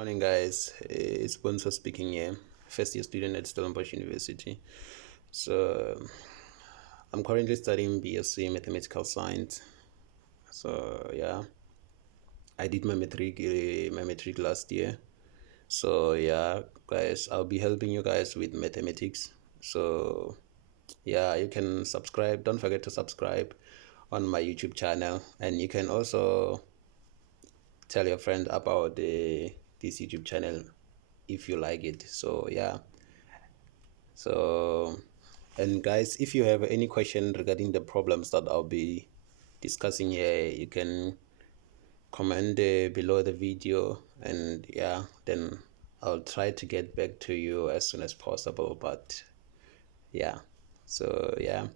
Morning, guys. It's Bonso speaking here, first year student at Stellenbosch University. So, I'm currently studying BSc Mathematical Science. So, yeah, I did my matric last year. So, yeah, guys, I'll be helping you guys with mathematics. So, yeah, you can subscribe. Don't forget to subscribe on my YouTube channel, and you can also tell your friend about this YouTube channel if you like it. So yeah, so and guys, if you have any question regarding the problems that I'll be discussing here, you can comment below the video, and yeah, then I'll try to get back to you as soon as possible. But yeah, so yeah,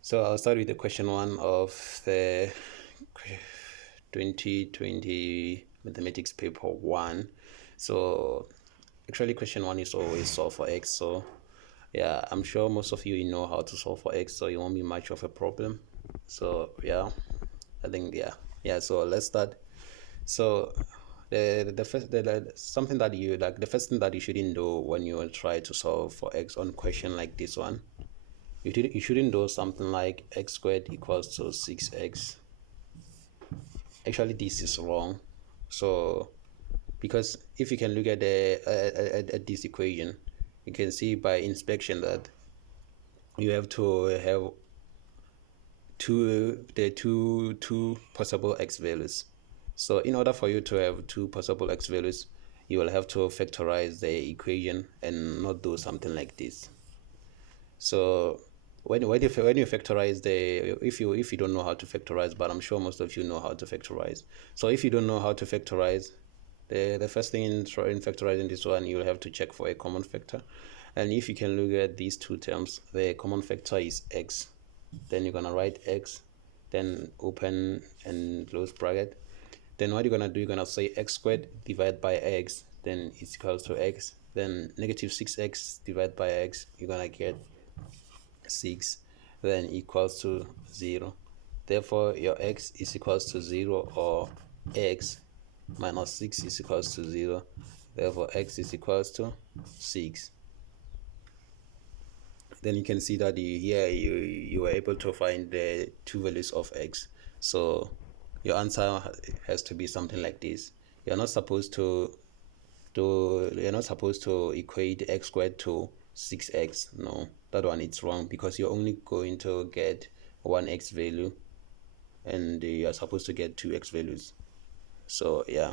so I'll start with the question one of the 2020 mathematics paper 1. So actually question 1 is always solve for x. So yeah, I'm sure most of you know how to solve for x, so it won't be much of a problem. So yeah, I think yeah, so let's start. So the first something that you like, the first thing that you shouldn't do when you try to solve for x on question like this one, you shouldn't do something like x squared equals to 6x. Actually, this is wrong. So because if you can look at at this equation, you can see by inspection that you have to have two possible x values. So in order for you to have two possible x values, you will have to factorize the equation and not do something like this. So when you factorize if you don't know how to factorize, but I'm sure most of you know how to factorize. So if you don't know how to factorize, the first thing in factorizing this one, you'll have to check for a common factor. And if you can look at these two terms, the common factor is x. Then you're gonna write x, then open and close bracket. Then what you're gonna do, you're gonna say x squared divided by x, then it's equals to x. Then negative 6x divided by x, you're gonna get 6, then equals to 0. Therefore your x is equals to 0, or x minus 6 is equals to 0. Therefore x is equals to 6. Then you can see that you were able to find the two values of x. So your answer has to be something like this. You're not supposed to equate x squared to 6x. No, that one it's wrong, because you're only going to get one x value and you're supposed to get two x values. So yeah.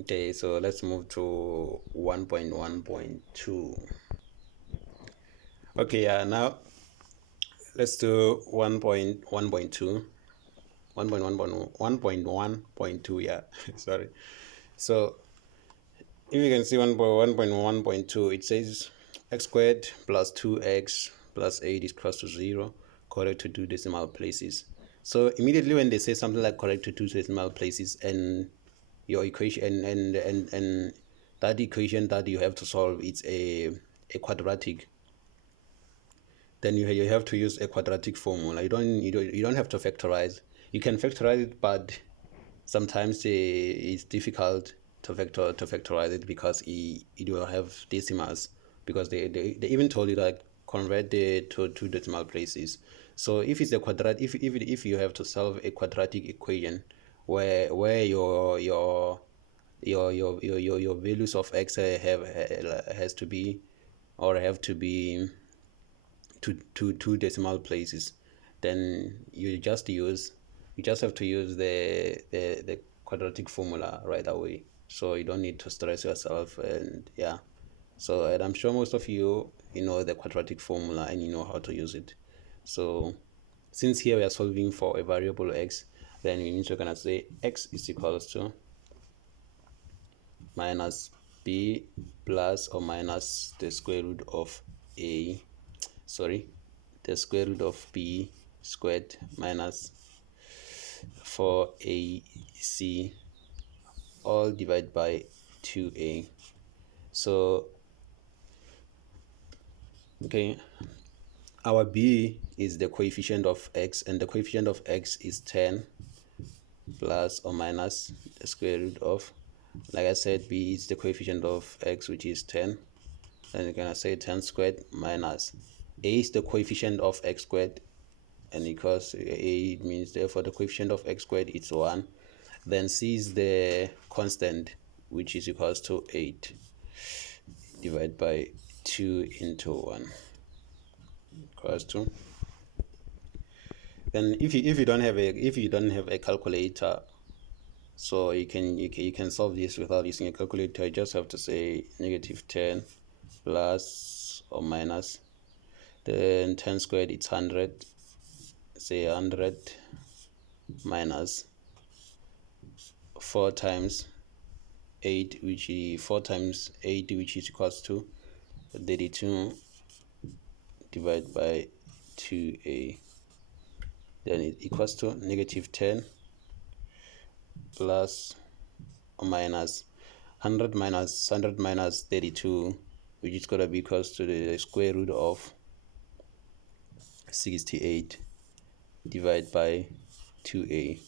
Okay, so let's move to 1.1.2. Okay, yeah, now let's do 1.1.2. 1.1.2, yeah. Sorry. So if you can see 1.1.2, it says x squared plus 2x plus 8 is equals to 0, correct to 2 decimal places. So immediately when they say something like correct to 2 decimal places, and your equation and that equation that you have to solve, it's a quadratic, then you have to use a quadratic formula. You don't have to factorize. You can factorize it, but sometimes it's difficult to factorize it, because it will have decimals, because they even told you that convert it to 2 decimal places. So if it's a quadratic, if you have to solve a quadratic equation where your values of x have to be two decimal places, then you just have to use the quadratic formula right away, so you don't need to stress yourself. And yeah, so, and I'm sure most of you know the quadratic formula and you know how to use it. So since here we are solving for a variable x, then we means we're gonna say x is equals to minus b plus or minus the square root of the square root of b squared minus 4ac all divided by 2a. So okay, our b is the coefficient of x, and the coefficient of x is 10. plus or minus the square root of, like I said, b is the coefficient of x, which is 10. Then you're gonna say 10 squared minus a is the coefficient of x squared, and because a means therefore the coefficient of x squared is 1. Then c is the constant, which is equals to 8 divided by 2 into 1 equals to. Then if you don't have a calculator, so you can solve this without using a calculator. You just have to say negative 10 plus or minus, then 10 squared, it's 100. Say 100 minus 4 times 8, which is 4 times 8, which is equals to 32 divided by 2a. Then it equals to negative 10 plus or minus 100 minus 32, which is going to be equals to the square root of 68 divided by 2a.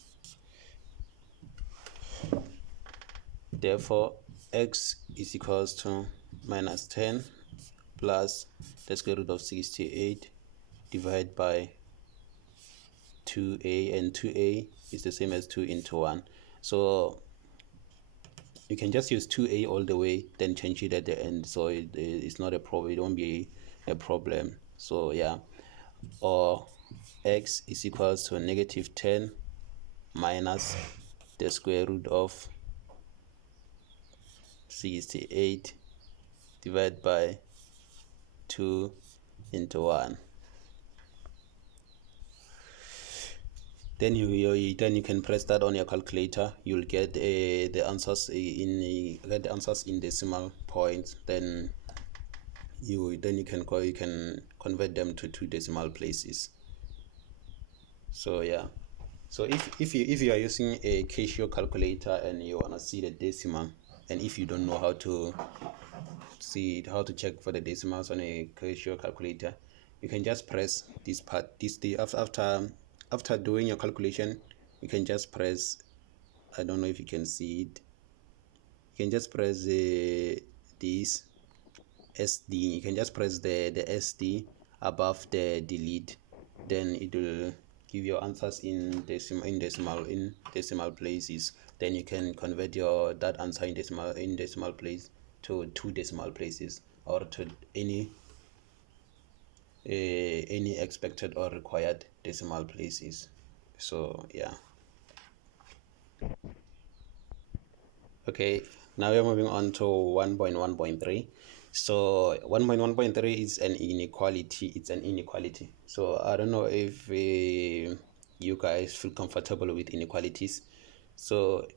Therefore, x is equals to minus 10 plus the square root of 68 divided by 2a, and 2a is the same as 2 into 1. So you can just use 2a all the way, then change it at the end, so it's not a problem. It won't be a problem. So yeah, or x is equals to negative 10 minus the square root of 68 divided by 2 into 1. Then you can press that on your calculator. You'll get the answers in decimal points. Then you can convert them to 2 decimal places. So yeah. So if you are using a Casio calculator and you wanna see the decimal, and if you don't know how to check for the decimals on a Casio calculator, you can just press this part. After doing your calculation, you can just press, I don't know if you can see it, you can just press this SD. You can just press the SD above the delete, then it will give your answers in decimal places. Then you can convert that answer in decimal place to 2 decimal places, or to any expected or required decimal places. So yeah. Okay, now we're moving on to 1.1.3. So 1.1.3 is an inequality. It's an inequality. So I don't know if you guys feel comfortable with inequalities. So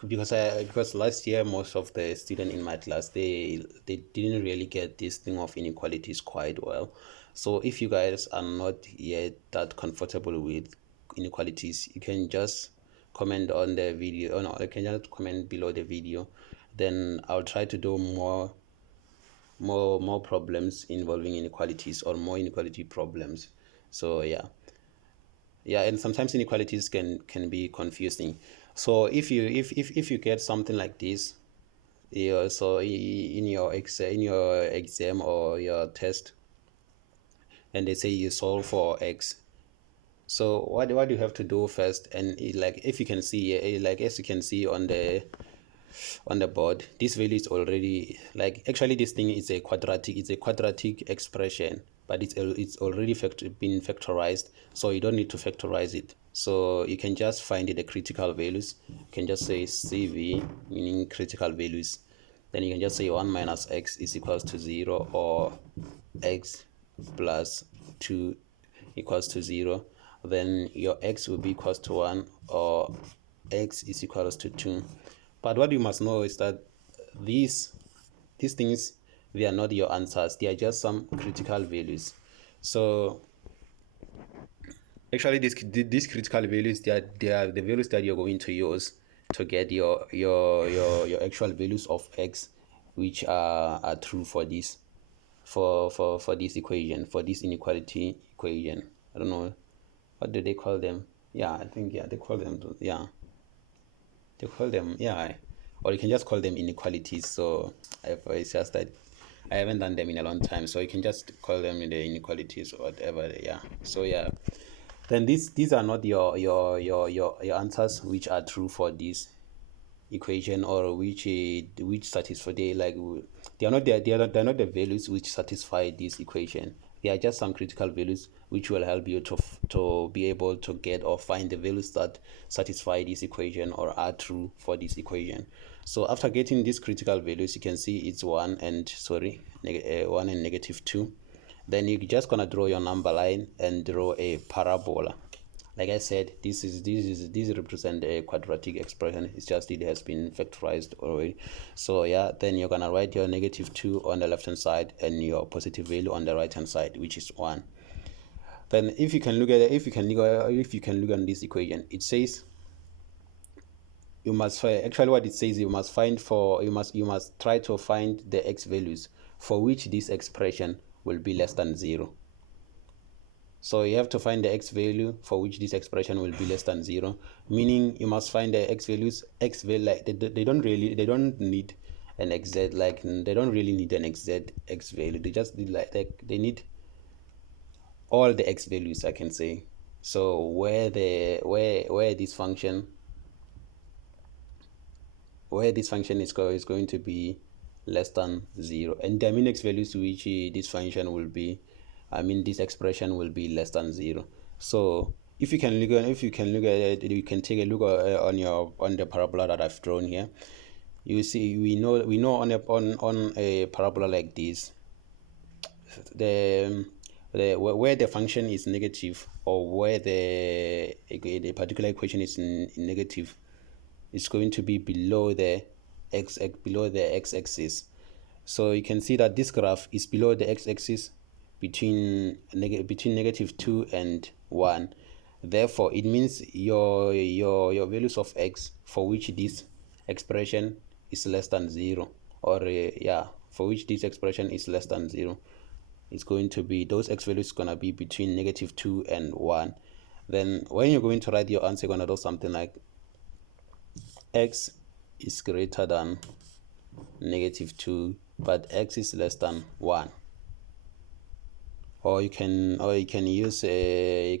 because last year most of the students in my class, they didn't really get this thing of inequalities quite well. So if you guys are not yet that comfortable with inequalities, you can just comment on the video. No, you can just comment below the video. Then I'll try to do more problems involving inequalities, or more inequality problems. So yeah, and sometimes inequalities can be confusing. So if you get something like this, yeah, so in your exam or your test, and they say you solve for x, so what do you have to do first? And like, if you can see, like as you can see on the board, this value is already, like, actually this thing is a quadratic expression, but it's already been factorized, so you don't need to factorize it. So you can just find the critical values. You can just say CV, meaning critical values. Then you can just say 1 minus x is equals to 0, or x plus 2 equals to 0. Then your x will be equals to 1, or x is equals to 2. But what you must know is that these things, they are not your answers. They are just some critical values. So actually these critical values, they are the values that you're going to use to get your actual values of x, which are true for this this equation, for this inequality equation. I don't know, what do they call them? Yeah, I think, yeah, they call them, yeah, they call them, yeah, or you can just call them inequalities. So it's just that I haven't done them in a long time, so you can just call them the inequalities or whatever. Yeah. So yeah, then these are not your answers which are true for this equation, or which satisfy, they like, they are not they're not the values which satisfy this equation. They are just some critical values which will help you to be able to get or find the values that satisfy this equation or are true for this equation. So after getting these critical values, you can see it's 1 and 1 and -2. Then you're just gonna draw your number line and draw a parabola. Like I said, this represent a quadratic expression. It's just it has been factorized already. So yeah, then you're gonna write your -2 on the left hand side and your positive value on the right hand side, which is 1. Then if you can look at it, if you can look at this equation, it says you must find, actually what it says, you must try to find the x values for which this expression will be less than 0. So you have to find the x value for which this expression will be less than 0, meaning you must find the x values, x value, like they don't need an exact, like they don't really need an exact x value. They just need like they need all the x values, I can say. So where this function is going to be less than 0, and the mean x values to which this function will be, this expression will be less than 0. So if you can look at it, you can take a look on the parabola that I've drawn here. You see, we know on a parabola like this, where the function is negative, or where the particular equation is negative, it's going to be below the x-axis. So you can see that this graph is below the x-axis between -2 and 1. Therefore, it means your values of x for which this expression is less than 0, or for which this expression is less than 0, it's going to be, those x values gonna be between -2 and 1. Then when you're going to write your answer, you're gonna do something like x is greater than -2, but x is less than 1. Or you can use they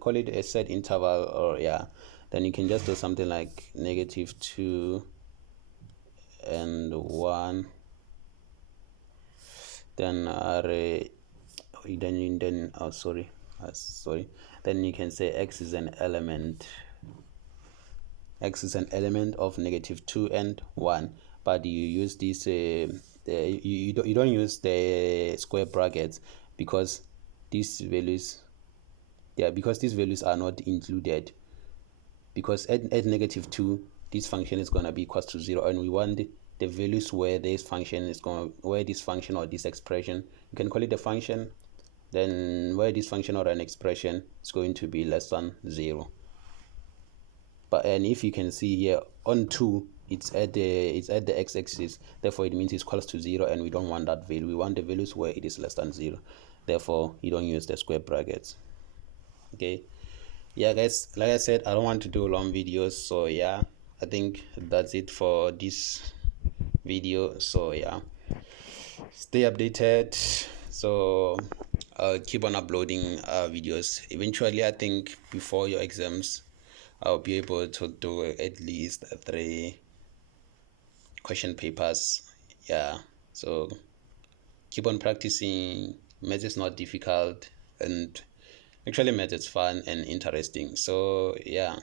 call it a set interval, or yeah, then you can just do something like -2 and 1, then then you can say x is an element of -2 and 1, but you use this you don't use the square brackets, because these values are not included, because at -2 this function is going to be equals to 0, and we want the values where this function or this expression, you can call it a function, then where this function or an expression is going to be less than 0. And if you can see here on 2, it's at the x-axis, therefore it means it's equals to 0, and we don't want that value. We want the values where it is less than 0. Therefore you don't use the square brackets. Okay, yeah guys, like I said, I don't want to do long videos, so yeah, I think that's it for this video. So yeah, stay updated. So I'll keep on uploading videos. Eventually, I think before your exams, I'll be able to do at least 3 question papers. Yeah, so keep on practicing. Math is not difficult, and actually math is fun and interesting. So yeah,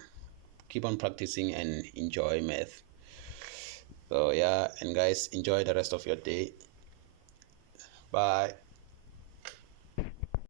keep on practicing and enjoy math. So yeah, and guys, enjoy the rest of your day. Bye.